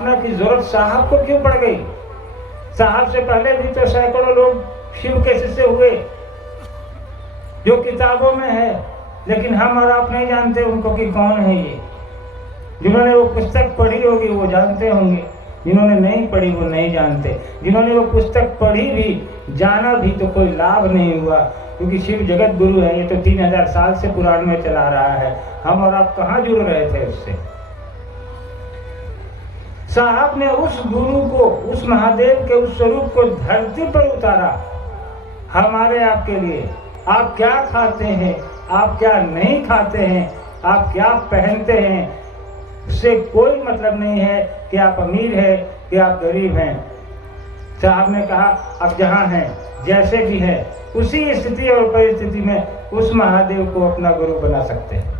स्थापना की जरूरत साहब को क्यों पड़ गई? साहब से पहले भी तो सैकड़ों लोग शिव के शिष्य हुए जो किताबों में है, लेकिन हम और आप नहीं जानते उनको कि कौन है ये। जिन्होंने वो पुस्तक पढ़ी होगी वो जानते होंगे, जिन्होंने नहीं पढ़ी वो नहीं जानते। जिन्होंने वो पुस्तक पढ़ी भी, जाना भी, तो कोई लाभ नहीं हुआ, क्योंकि शिव जगत गुरु है। ये तो 3000 साल से पुराण में चला रहा है। हम और आप कहाँ जुड़ रहे थे उससे? साहब ने उस गुरु को, उस महादेव के उस स्वरूप को धरती पर उतारा हमारे आपके लिए। आप क्या खाते हैं, आप क्या नहीं खाते हैं, आप क्या पहनते हैं, उससे कोई मतलब नहीं है कि आप अमीर हैं कि आप गरीब हैं। साहब ने कहा अब जहाँ हैं, जैसे भी है, उसी स्थिति और परिस्थिति में उस महादेव को अपना गुरु बना सकते हैं।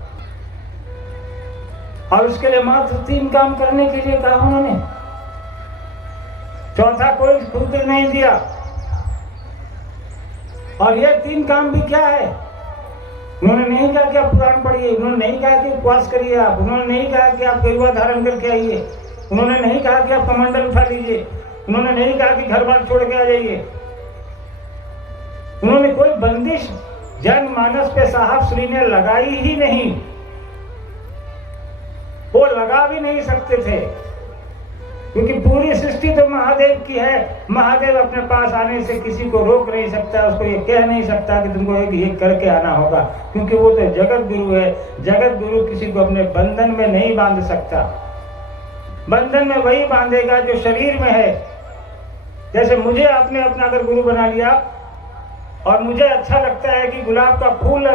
और उसके लिए मात्र 3 काम करने के लिए कहा उन्होंने, चौथा कोई खुद नहीं दिया। और ये 3 काम भी क्या है? उन्होंने नहीं कहा कि आप पुराण पढ़िए, उन्होंने नहीं कहा कि उपवास करिए आप, उन्होंने नहीं कहा कि आप गेरुआ धारण करके आइए, उन्होंने नहीं कहा कि आप कमंडल उठा लीजिए, उन्होंने नहीं कहा कि घर बार छोड़ के आ जाइए। उन्होंने कोई बंदिश जनमानस पे साहब श्री ने लगाई ही नहीं, वो लगा भी नहीं सकते थे, क्योंकि पूरी सृष्टि तो महादेव की है। महादेव अपने पास आने से किसी को रोक नहीं सकता, उसको ये कह नहीं सकता कि तुमको ये करके आना होगा, क्योंकि वो तो जगत गुरु है। जगत गुरु किसी को अपने बंधन में नहीं बांध सकता। बंधन में वही बांधेगा जो शरीर में है। जैसे मुझे आपने अपना अगर गुरु बना लिया और मुझे अच्छा लगता है कि गुलाब का फूल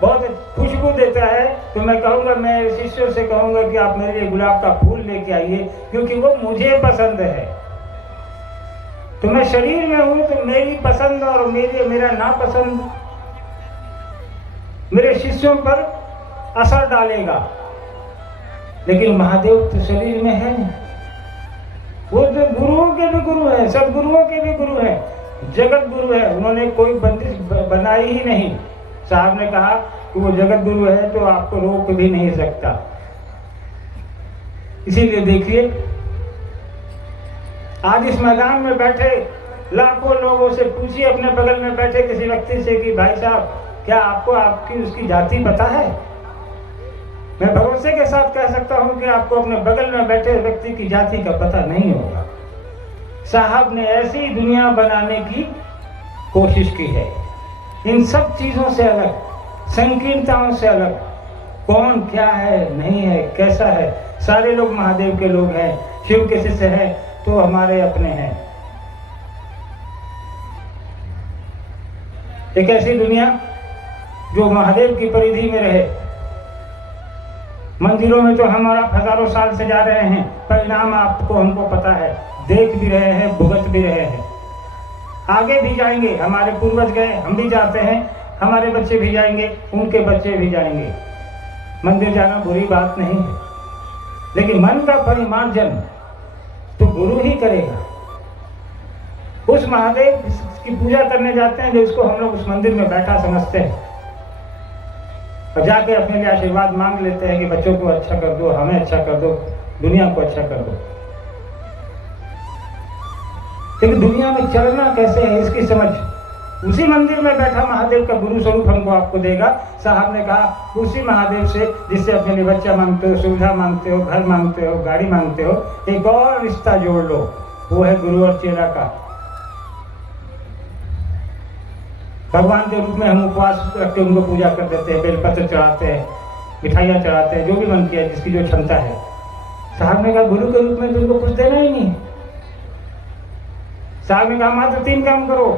बहुत खुशबू देता है, तो मैं कहूँगा, मैं शिष्यों से कहूँगा कि आप मेरे लिए गुलाब का फूल लेके आइए, क्योंकि वो मुझे पसंद है। तो मैं शरीर में हूँ तो मेरी पसंद और मेरा नापसंद मेरे शिष्यों पर असर डालेगा। लेकिन महादेव तो शरीर में है, वो तो गुरुओं के भी गुरु है, सदगुरुओं के भी गुरु है, जगत गुरु है। उन्होंने कोई बंदिश बनाई ही नहीं। साहब ने कहा कि वो जगत गुरु है तो आपको रोक भी नहीं सकता। इसीलिए देखिए आज इस मैदान में बैठे लाखों लोगों से पूछिए, अपने बगल में बैठे किसी व्यक्ति से कि भाई साहब क्या आपको आपकी उसकी जाति पता है? मैं भरोसे के साथ कह सकता हूं कि आपको अपने बगल में बैठे व्यक्ति की जाति का पता नहीं होगा। साहब ने ऐसी दुनिया बनाने की कोशिश की है, इन सब चीजों से अलग, संकीर्णताओं से अलग। कौन क्या है, नहीं है, कैसा है, सारे लोग महादेव के लोग हैं, शिव के शिष्य हैं, तो हमारे अपने हैं। एक ऐसी दुनिया जो महादेव की परिधि में रहे। मंदिरों में तो हम और आप हजारों साल से जा रहे हैं, परिणाम आपको हमको पता है, देख भी रहे हैं, भुगत भी रहे हैं, आगे भी जाएंगे। हमारे पूर्वज गए, हम भी जाते हैं, हमारे बच्चे भी जाएंगे, उनके बच्चे भी जाएंगे। मंदिर जाना बुरी बात नहीं है, लेकिन मन का परिमार्जन तो गुरु ही करेगा। उस महादेव की पूजा करने जाते हैं जिसको हम लोग उस मंदिर में बैठा समझते हैं, और जाके अपने लिए आशीर्वाद मांग लेते हैं कि बच्चों को अच्छा कर दो, हमें अच्छा कर दो, दुनिया को अच्छा कर दो। लेकिन दुनिया में चलना कैसे है इसकी समझ उसी मंदिर में बैठा महादेव का गुरु स्वरूप हमको आपको देगा। साहब ने कहा उसी महादेव से जिससे अपने लिए बच्चा मांगते हो, सुविधा मांगते हो, घर मांगते हो, गाड़ी मांगते हो, एक और रिश्ता जोड़ लो, वो है गुरु और चेला का। भगवान के रूप में हम उपवास रखते उनको पूजा कर देते हैं, बेलपत्र चढ़ाते हैं, मिठाइयाँ चढ़ाते हैं, जो भी मन किया जिसकी जो क्षमता है। साहब ने कहा गुरु के रूप में तुमको कुछ देना ही नहीं। साहब ने कहा मात्र 3 काम करो,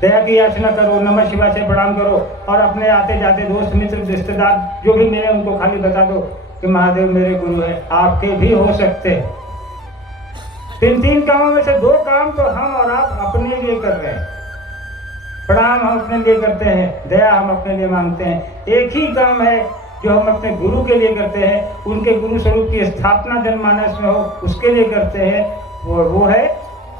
दया की याचना करो, नमः शिवाय से प्रणाम करो, और अपने आते जाते दोस्त मित्र रिश्तेदार जो भी मिले उनको खाली बता दो कि महादेव मेरे गुरु है, आपके भी हो सकते हैं। 3 कामों में से 2 काम तो हम और आप अपने लिए कर रहे हैं। प्रणाम हम अपने लिए करते हैं, दया हम अपने लिए मांगते हैं। एक ही काम है जो हम अपने गुरु के लिए करते हैं, उनके गुरु स्वरूप की स्थापना जनमानस में हो उसके लिए करते हैं, और वो है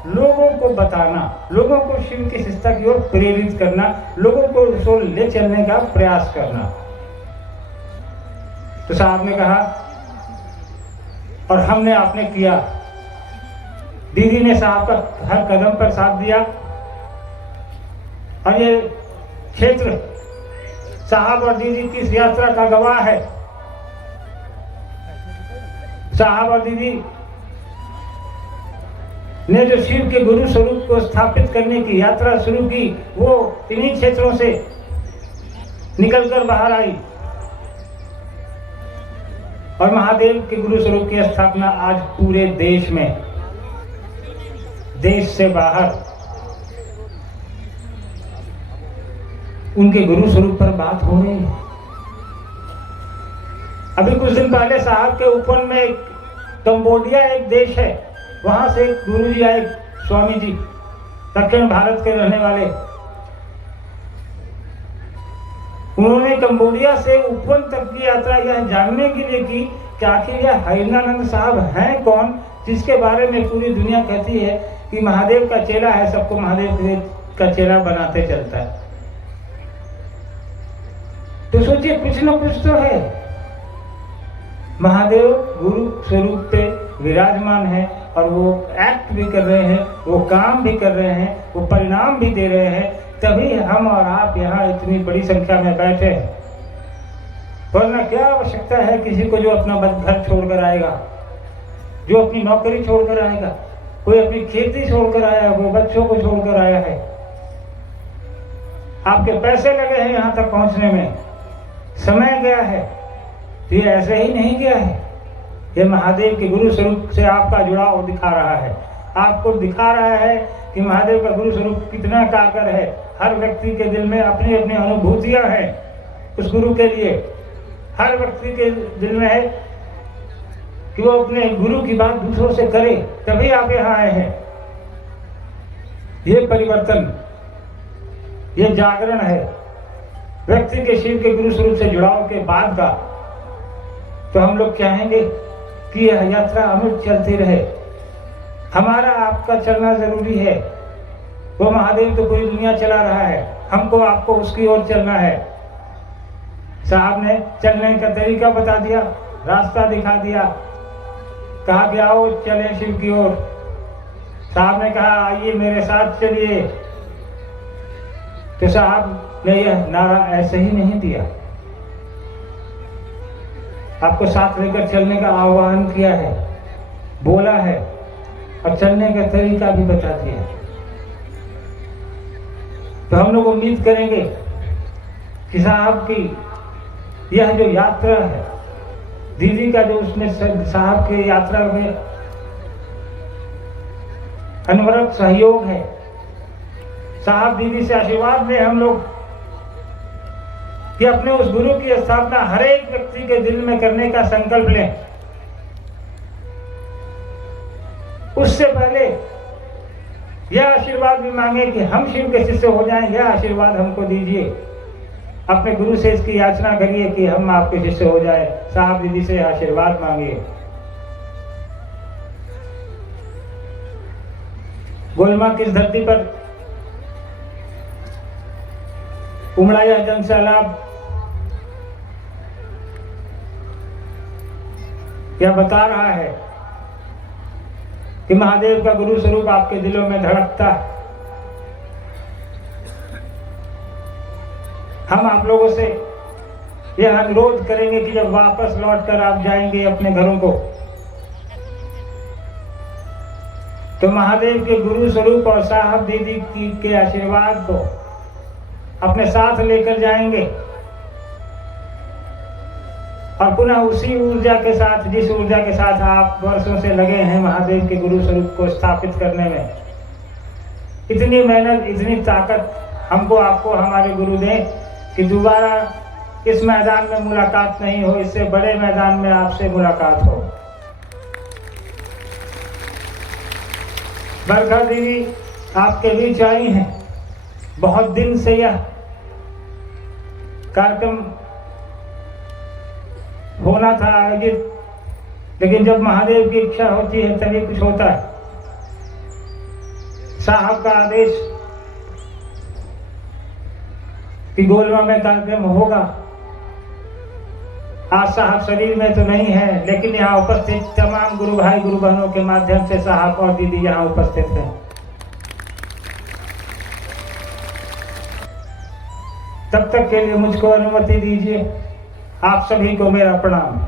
लोगों को बताना, लोगों को शिव की शिष्टता की ओर प्रेरित करना, लोगों को उसको ले चलने का प्रयास करना। तो साहब ने कहा और हमने आपने किया। दीदी ने साहब का हर कदम पर साथ दिया और ये क्षेत्र साहब और दीदी की इस यात्रा का गवाह है। साहब और दीदी ने जो शिव के गुरु स्वरूप को स्थापित करने की यात्रा शुरू की, वो इन्हीं क्षेत्रों से निकलकर बाहर आई और महादेव के गुरु स्वरूप की स्थापना आज पूरे देश में, देश से बाहर उनके गुरु स्वरूप पर बात हो रही है। अभी कुछ दिन पहले साहब के ऊपर में कंबोडिया एक देश है, वहां से एक गुरु जी आए, स्वामी जी, दक्षिण भारत के रहने वाले। उन्होंने कंबोडिया से उपवन तक की यात्रा यह जानने के लिए की कि आखिर यह हरिनानंद साहब हैं कौन, जिसके बारे में पूरी दुनिया कहती है कि महादेव का चेला है, सबको महादेव का चेला बनाते चलता है। तो सोचिए, कुछ न कुछ तो है। महादेव गुरु स्वरूप पे विराजमान है और वो एक्ट भी कर रहे हैं, वो काम भी कर रहे हैं, वो परिणाम भी दे रहे हैं, तभी हम और आप यहाँ इतनी बड़ी संख्या में बैठे हैं। वरना क्या आवश्यकता है किसी को जो अपना घर छोड़कर आएगा, जो अपनी नौकरी छोड़कर आएगा, कोई अपनी खेती छोड़कर आया है, कोई बच्चों को छोड़कर आया है। आपके पैसे लगे हैं यहाँ तक पहुँचने में, समय गया है, ये ऐसे ही नहीं गया है। ये महादेव के गुरु स्वरूप से आपका जुड़ाव दिखा रहा है, आपको दिखा रहा है कि महादेव का गुरु स्वरूप कितना कारगर है। हर व्यक्ति के दिल में अपनी अपनी अनुभूतियां हैं उस गुरु के लिए। हर व्यक्ति के दिल में है कि वो अपने गुरु की बात दूसरों से करे, तभी आप यहाँ आए हैं। ये परिवर्तन, ये जागरण है व्यक्ति के शिव के गुरु स्वरूप से जुड़ाव के बाद का। तो हम लोग चाहेंगे कि यह यात्रा अमृत चलती रहे। हमारा आपका चलना जरूरी है। वो महादेव तो पूरी दुनिया चला रहा है, हमको आपको उसकी ओर चलना है। साहब ने चलने का तरीका बता दिया, रास्ता दिखा दिया, कहा कि आओ चलें शिव की ओर। साहब ने कहा आइए मेरे साथ चलिए। तो साहब ने यह नारा ऐसे ही नहीं दिया, आपको साथ लेकर चलने का आह्वान किया है, बोला है और चलने का तरीका भी बता दिया। तो हम लोग उम्मीद करेंगे कि साहब की यह जो यात्रा है, दीदी का जो उसमें साहब के यात्रा में अनवरत सहयोग है, साहब दीदी से आशीर्वाद लें हम लोग कि अपने उस गुरु की स्थापना हर एक व्यक्ति के दिल में करने का संकल्प लें। उससे पहले यह आशीर्वाद भी मांगे कि हम शिव के शिष्य हो जाएं, यह आशीर्वाद हमको दीजिए। अपने गुरु से इसकी याचना करिए कि हम आपके शिष्य हो जाए। साहब दीदी से आशीर्वाद मांगिए। गोलमा किस धरती पर उमड़ा यह जन सैलाब यह बता रहा है कि महादेव का गुरु स्वरूप आपके दिलों में धड़कता है। हम आप लोगों से यह अनुरोध करेंगे कि जब वापस लौटकर आप जाएंगे अपने घरों को, तो महादेव के गुरु स्वरूप और साहब दीदी के आशीर्वाद को अपने साथ लेकर जाएंगे और पुनः उसी ऊर्जा के साथ, जिस ऊर्जा के साथ आप वर्षों से लगे हैं महादेव के गुरु स्वरूप को स्थापित करने में, इतनी मेहनत, इतनी ताकत हमको आपको हमारे गुरु दें कि दोबारा इस मैदान में मुलाकात नहीं हो, इससे बड़े मैदान में आपसे मुलाकात हो। बरखा देवी आपके बीच आई हैं। बहुत दिन से यह कार्यक्रम होना था आयोजित, लेकिन जब महादेव की इच्छा होती है तभी कुछ होता है। साहब का आदेश कि गोलमा में कार्यक्रम होगा आज साहब शरीर में तो नहीं है, लेकिन यहाँ उपस्थित तमाम गुरु भाई गुरु बहनों के माध्यम से साहब और दीदी यहाँ उपस्थित हैं। तब तक के लिए मुझको अनुमति दीजिए। आप सभी को मेरा प्रणाम।